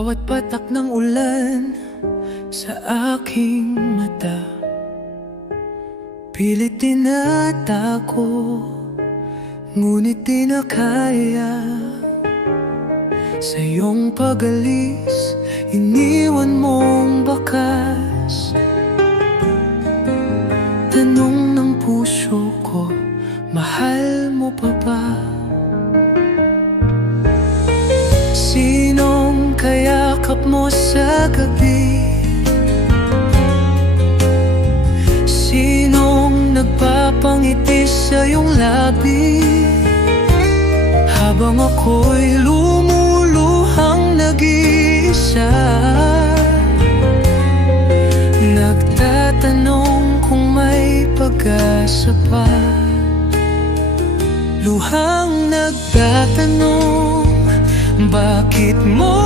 Bawat patak ng ulan sa aking mata, pilit tinatako, ngunit di na kaya. Sa iyong pag-alis, iniwan mong bakas. Tanong ng puso ko, mahal mo pa ba? Sinong kayakap mo sa gabi? Sinong nagpapangiti sa iyong labi? Habang ako'y lumuluhang nag-iisa, nagtatanong kung may pag-asa pa. Luhang nagtatanong, bakit mo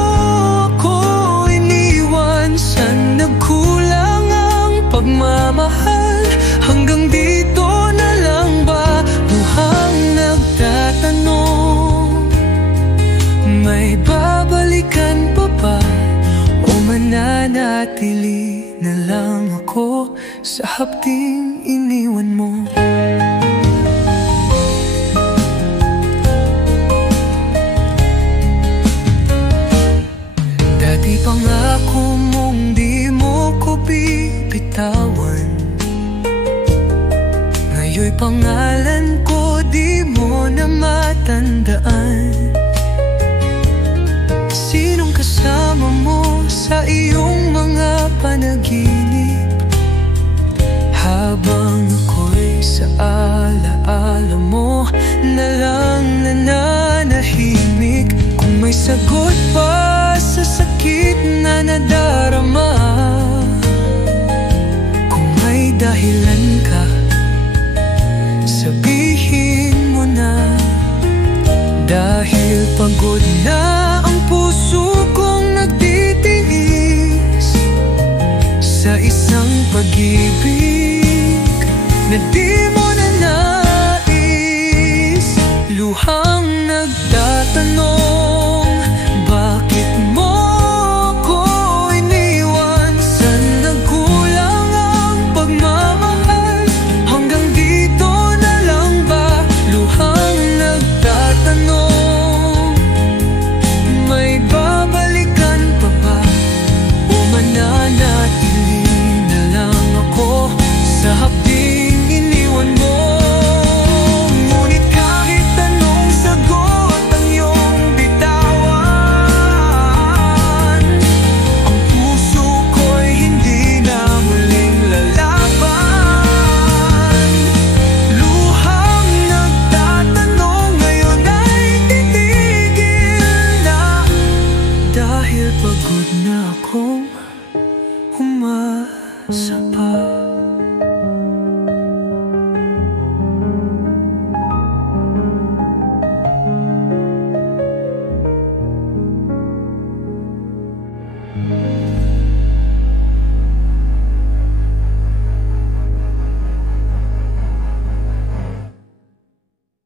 ako iniwan? Saan nagkulang ang pagmamahal? Hanggang dito na lang ba? Luhang nagtatanong, may babalikan pa ba? O mananatili na lang ako sa hapding iniwan mo? Dati pangako mong di mo ko bibitawan, ngayon'y pangalan ko di mo na matandaan. Sinong kasama mo sa iyong mga panaginip? Habang ako'y sa alaala mo na lang nananahimik. Kung may sagot pa sa sakit na nadarama, kung may dahilan ka, sabihin mo na. Dahil pagod na